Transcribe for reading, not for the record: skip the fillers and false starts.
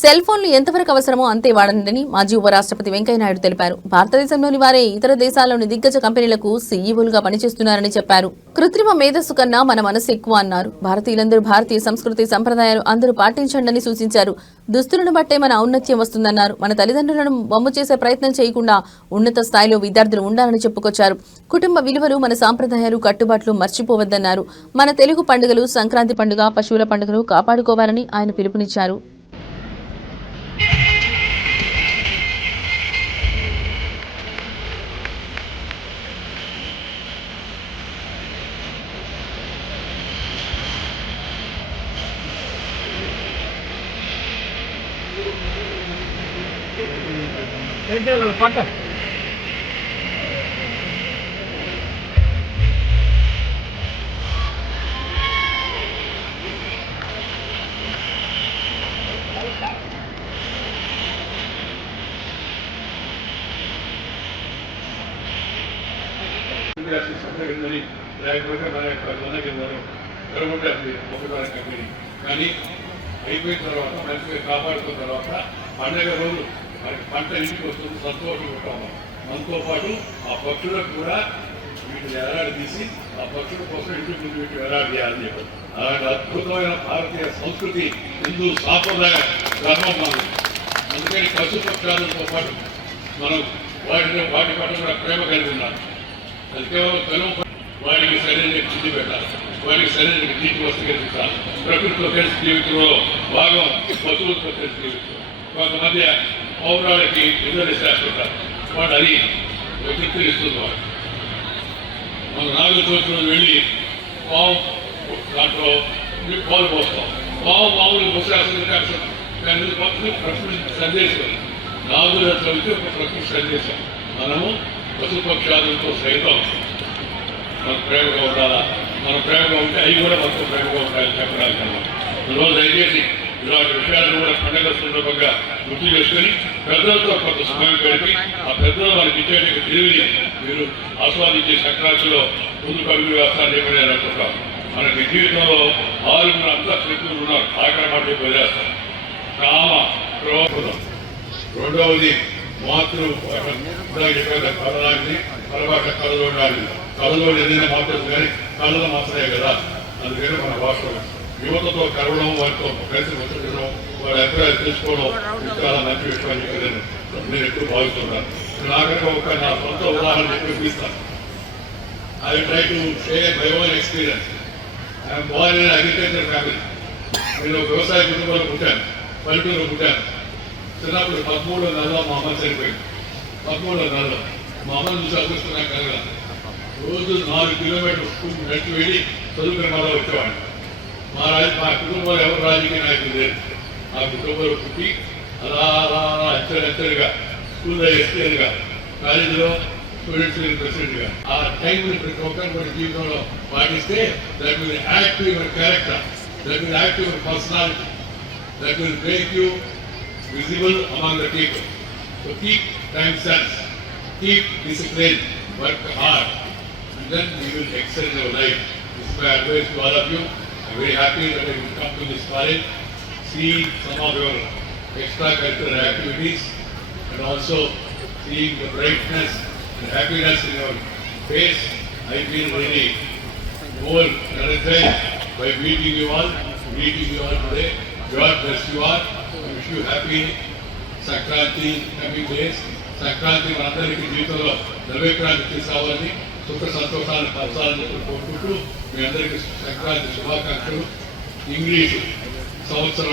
Cell ఫోన్లు ఎంతవరకు అవసరమో అంతే వాడండి మాజీ ఉపరాష్ట్రపతి వెంకయ్యనాయుడు తెలిపారు. భారతదేశంలోని వారే ఇతర దేశాల్లోని దిగ్గజ కంపెనీలకు సీఈఓలుగా పనిచేస్తున్నారని చెప్పారు. కృత్రిమ మేధస్సు కన్నా మన మనసు ఎక్కువ అన్నారు. భారతీయులందరూ భారతీయ సంస్కృతి సంప్రదాయాలు అందరూ పాటించండి సూచించారు. దుస్తులను బట్టే మన ఔన్నత్యం వస్తుందన్నారు. మన తల్లిదండ్రులను బొమ్మ చేసే ప్రయత్నం చేయకుండా ఉన్నత స్థాయిలో విద్యార్థులు ఉండాలని చెప్పుకొచ్చారు. కుటుంబ విలువలు మన సాంప్రదాయాలు కట్టుబాట్లు మర్చిపోవద్దన్నారు. మన తెలుగు పండుగలు సంక్రాంతి పండుగ పశువుల పండుగలు కాపాడుకోవాలని ఆయన పిలుపునిచ్చారు. పంట లేకపోతే మనకి జరుగుతుంది కంపెనీ కానీ అయిపోయిన తర్వాత మంచిగా కాపాడుకున్న తర్వాత పండగ రోజు మనకి పంట ఇంటికి వస్తుంది, సంతోషం ఉంటాము. మనతో పాటు ఆ పక్షులకు కూడా వీటిని ఎలాడి తీసి ఆ పక్షుల కోసం ఇంటి ముందు వీటిని ఎలాడి చేయాలని చెప్పారు. అలాంటి అద్భుతమైన భారతీయ సంస్కృతి హిందూ సాంప్రదాయ ధర్మం మనది. అందుకని పశుపక్షాలతో పాటు మనం వాటి పట్ల కూడా ప్రేమ కలిగి ఉన్నాం. అది కేవలం కలువ వాడికి సరైన తిండి పెట్టాలి, వాడికి సరైన నీటి వస్తు కలిగించాలి. ప్రకృతితో కలిసి జీవితంలో భాగం పశువులతో కలిసి జీవితం. కొంతమంది పౌరాలకి ఇద్దరు శాస్త్రతారు వాడు అది తృప్తిస్తుంది. వాడు మన 4 సంవత్సరాలు వెళ్ళి పావు దాంట్లో పాలు పోస్తాం. పావు మామూలు పోసేస్తుంది కానీ ప్రకృతి సందేశం 4 చదివితే ఒక ప్రకృతి సందేశం. మనము పశుపక్షాలతో సైతం మన ప్రేమగా ఉండాలా. మన ప్రేమగా ఉంటే అవి కూడా మనతో ప్రేమగా ఉండాలని చెప్పడానికి అన్నమాట. ఈరోజు దయచేసి ఇలాంటి విషయాలను కూడా పండుగ సందర్భంగా గుర్తు చేసుకొని పెద్దలతో కొంత సమయం గడిపి ఆ పెద్దలు మనకి ఇచ్చేటువంటి తెలివిని మీరు ఆస్వాదించే సంక్రాంతిలో ముందు కడుగు వేస్తారని చెప్పి నేను అనుకుంటాను. మనకి జీవితంలో 6 అంతా శత్రువులు ఉన్నారు. ఆఖరి మాట వదిలేస్తాం. కామ క్రోధం. రెండవది మాతృ కళలాంటిది పరభాష కళలో ఉండాలి. కళలో ఏదైనా మాట్లాడు కానీ కళలు మాత్రమే కదా. అందుకని మన భాషలో యువతతో కలవడం, వారితో కలిసి ముచ్చటం, వారి అభిప్రాయాలు తెలుసుకోవడం చాలా మంచి విషయం అని చెప్పి నేను ఎక్కువ భావిస్తున్నాను. నాకైనా నా సొంత ఉదాహరణ చెప్పి చూపిస్తాను. I try to share my own experience. I'm Born in agriculture family. నేను వ్యవసాయ కుటుంబంలో పుట్టాను, పల్లెటూరులో పుట్టాను. చిన్నప్పుడు 13 నెలల్లో మా అమ్మ చనిపోయింది. 13 నెలల్లో మా అమ్మని చూసి అదృష్టంగా కలగా రోజు 4 కిలోమీటర్ల స్కూల్ నడిచి వెళ్ళి చదువుకుని మళ్ళీ వచ్చేవాడిని. మా కుటుంబంలో ఎవరు రాజకీయ నాయకులు లేదు. ఆ కుటుంబంలో పుట్టి అలా అంచెలుగా స్కూల్లో ఎస్పీఎల్గా, కాలేజీలో స్టూడెంట్స్ ప్రెసిడెంట్గా ఆ టైంని ప్రతి ఒక్కరిని కూడా జీవితంలో పాటిస్తే that will act your character, that will act your personality, that will make you visible among the people. So keep time sense, keep discipline, work hard, and then you will excel in your life. This is my advice to all of you. I'm very happy that I will come to this college, see some of your extracurricular activities, and also seeing the brightness and happiness in your face. I feel really more energized by meeting you all today. God bless you all. I wish you happy Sankranti coming days. Sankranti మనందరికీ జీవితంలో నిర్వహించడానికి తీసుకురావాలని, సుఖ సంతోషాలను పంచాలని కోరుకుంటూ మీ అందరికీ సంక్రాంతి శుభాకాంక్షలు. English సంవత్సరం